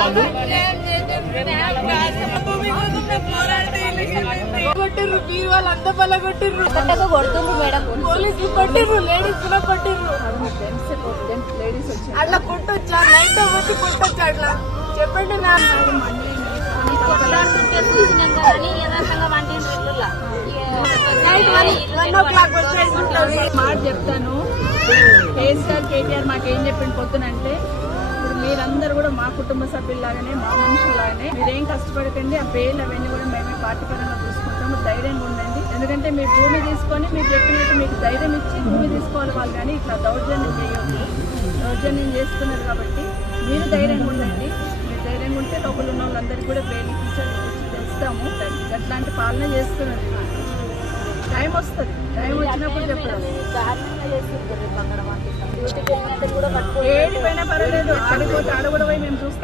వాళ్ళు కొట్టిర్రు, బీరువాళ్ళు అంతా పల్ల కొట్టిర్రు, కొడుతుండ్రు మేడం, పోలీసులు కొట్టిర్రు, లేడీస్ కూడా కొట్టిర్రు. అట్లా కొట్టొచ్చా? నైట్ వచ్చి కొట్టొచ్చా? అట్లా చెప్పండి. మాట చెప్తాను. కేసీఆర్ మాకేం చెప్పింది పొద్దునంటే, ఇప్పుడు మీరందరూ కూడా మా కుటుంబ సభ్యుల్లాగానే, మా మనుషుల్లాగానే మీరేం కష్టపడకండి, ఆ పేర్లు అవన్నీ కూడా మేమే పార్టీ పరంగా చూసుకుంటాము, ధైర్యంగా ఉండండి. ఎందుకంటే మీరు భూమి తీసుకొని మీరు చెప్పినట్టు మీకు ధైర్యం ఇచ్చి భూమి తీసుకోవాలి వాళ్ళు, కానీ ఇట్లా దౌర్జన్యం చేయొద్దు. దౌర్జన్యం చేస్తున్నారు కాబట్టి మీరు ధైర్యంగా ఉండండి. మీరు ధైర్యంగా ఉంటే లోపల ఉన్న వాళ్ళందరికీ కూడా పేర్లు తెలుస్తాము. అట్లాంటి పాలన చేస్తున్నారు. టైం వస్తుంది, టైం వచ్చినప్పుడు చెప్పడం. ఏడిపోయినా పర్వాలేదు, ఆడిపోతే ఆడ కూడా పోయి మేము చూస్తాం.